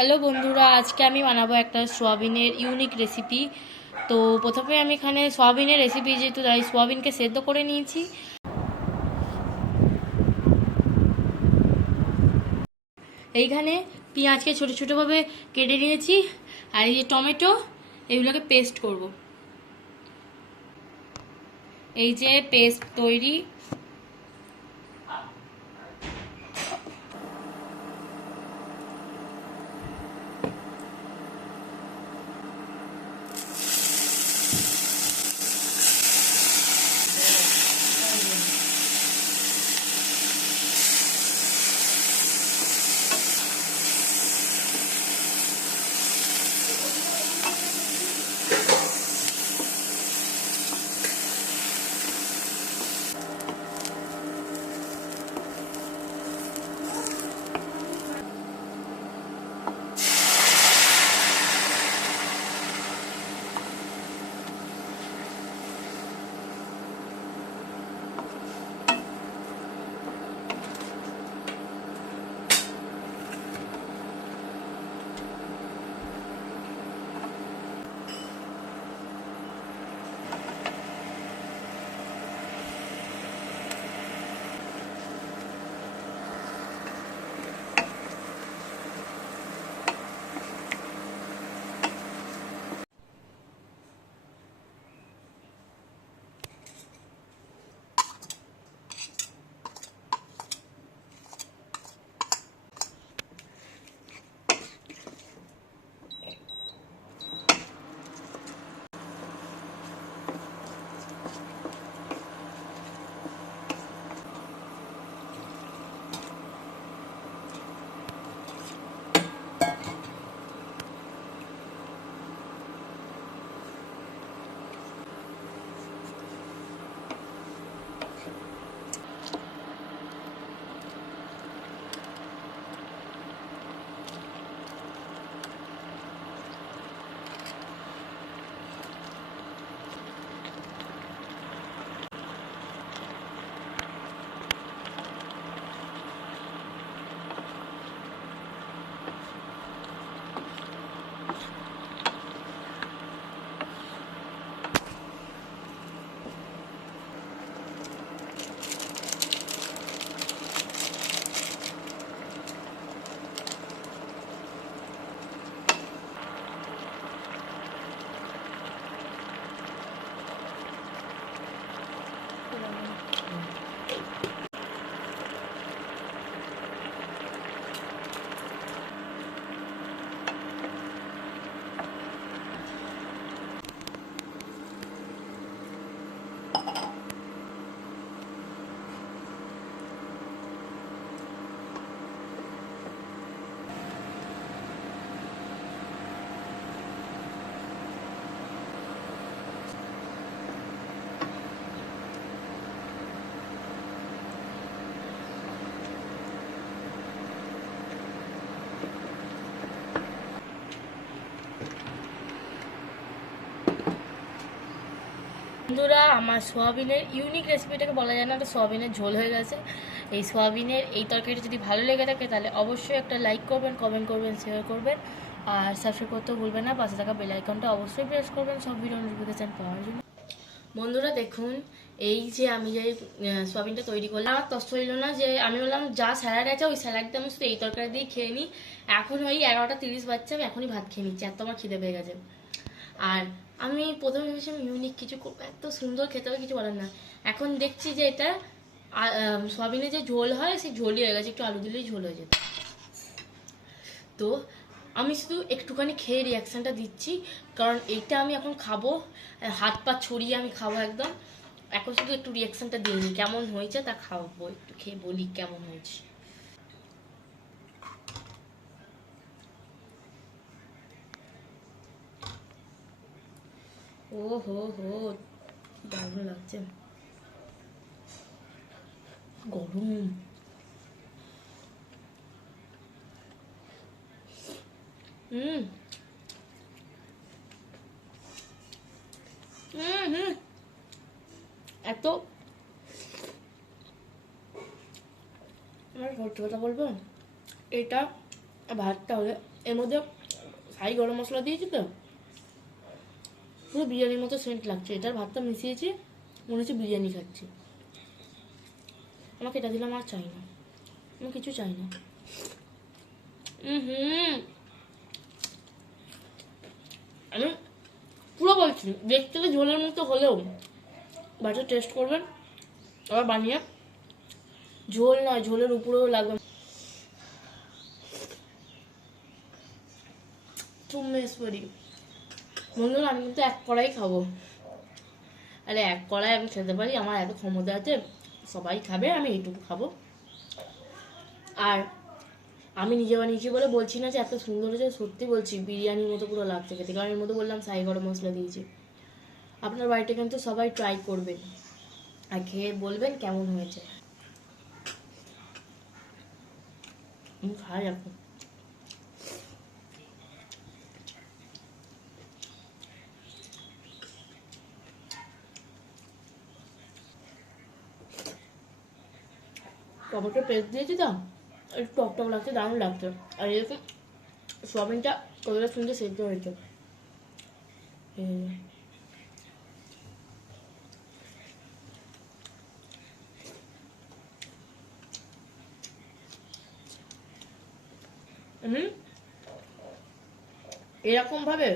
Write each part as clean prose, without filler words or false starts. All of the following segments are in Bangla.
হ্যালো বন্ধুরা, আজকে আমি বানাবো একটা সোয়াবিনের ইউনিক রেসিপি। তো প্রথমে আমি এখানে সোয়াবিনের রেসিপি যেহেতু তাই সোয়াবিনকে সেদ্ধ করে নিয়েছি। এইখানে পেঁয়াজকে ছোটো ছোটোভাবে কেটে নিয়েছি, আর এই যে টমেটো, এগুলোকে পেস্ট করব। এই যে পেস্ট তৈরি। বন্ধুরা, আমার সোয়াবিনের ইউনিক রেসিপিটাকে বলা যায় না, তো সোয়াবিনের ঝোল হয়ে গেছে। এই সোয়াবিনের এই তরকারিটা যদি ভালো লেগে থাকে তাহলে অবশ্যই একটা লাইক করবেন, কমেন্ট করবেন, শেয়ার করবেন, আর সাবস্ক্রাইব করতেও ভুলবেন না। পাশে থাকা বেল আইকনটা অবশ্যই প্রেস করবেন সব ভিডিও নোটিফিকেশান পাওয়ার জন্য। বন্ধুরা দেখুন, এই যে আমি যে সোয়াবিনটা তৈরি করলাম, আমার তস হইল না যে আমি বললাম যা স্যালাড আছে ওই স্যালাড দিয়ে আমি শুধু এই তরকারি দিয়ে খেয়ে নিই। এখন ওই 11টা 30 বাজছে, আমি এখনই ভাত খেয়ে নিচ্ছি, এত আমার খিদে পেয়ে গেছে। আর আমি প্রথমে ভেবেছিলাম ইউনিক কিছু করবো, এত সুন্দর খেতে হবে কিছু বলার না। এখন দেখছি যে এটা সয়াবিনের যে ঝোল হয় সেই ঝোলই হয়ে গেছে, একটু আলু দিলেই ঝোল হয়ে যেত। তো আমি শুধু একটুখানি খেয়ে রিয়াকশানটা দিচ্ছি, কারণ এইটা আমি এখন খাবো, হাত পা ছড়িয়ে আমি খাবো একদম। এখন শুধু একটু রিয়াকশানটা দিইনি, কেমন হয়েছে তা খাওয়াবো, একটু খেয়ে বলি কেমন হয়েছে। ও হো হো, দারুণ লাগছে, গরম। হুম হুম হুম, এত, আমার সত্যি কথা বলবো, এটা ভাতটা হলে এর মধ্যে শাহি গরম মশলা দিয়েছি তো, পুরো বিরিয়ানির মতো সেন্ট লাগছে। এটার ভাতটা মিশিয়েছি, মনে হচ্ছে বিরিয়ানি খাচ্ছি। আমাকে এটা দিলাম, আর চাই না, আমি কিছু চাই না। আমি পুরো বলছি, দেখতে তো ঝোলের মতো হলেও বাটা টেস্ট করবেন আবার বানিয়ে। ঝোল নয়, ঝোলের উপরেও লাগবে। চুম্মেশ্বরী বন্ধুরা, আমি কিন্তু এক কড়াই খাবো। আরে এক কড়াই আমি খেতে পারি, আমার এত ক্ষমতা আছে। সবাই খাবে, আমি এইটুকু খাবো। আর আমি নিজে বানিয়েছি বলে বলছি না যে এত সুন্দর হয়েছে, সত্যি বলছি বিরিয়ানির মতো পুরো লাগছে খেতে। কারণ এর মধ্যে বললাম শাহি গরম মশলা দিয়েছি। আপনার বাড়িতে কিন্তু সবাই ট্রাই করবেন আর খেয়ে বলবেন কেমন হয়েছে। আমি খাই এখন। টমেটো পেস্ট দিয়েছি তো, একটু টক টক লাগছে, দারুণ লাগছে। আর এরকম সোয়াবিনটা কতটা সুন্দর সেদ্ধ হয়েছে। এরকম ভাবে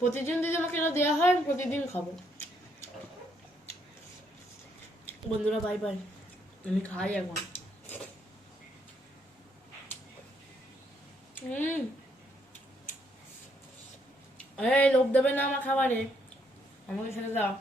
প্রতিদিন যদি আমাকে এটা দেওয়া হয়, প্রতিদিন খাবো। বন্ধুরা বাই বাই, আমি খাই এখন। এই লোভ দেবে না আমার খাবারে, আমাকে খেতে দাও।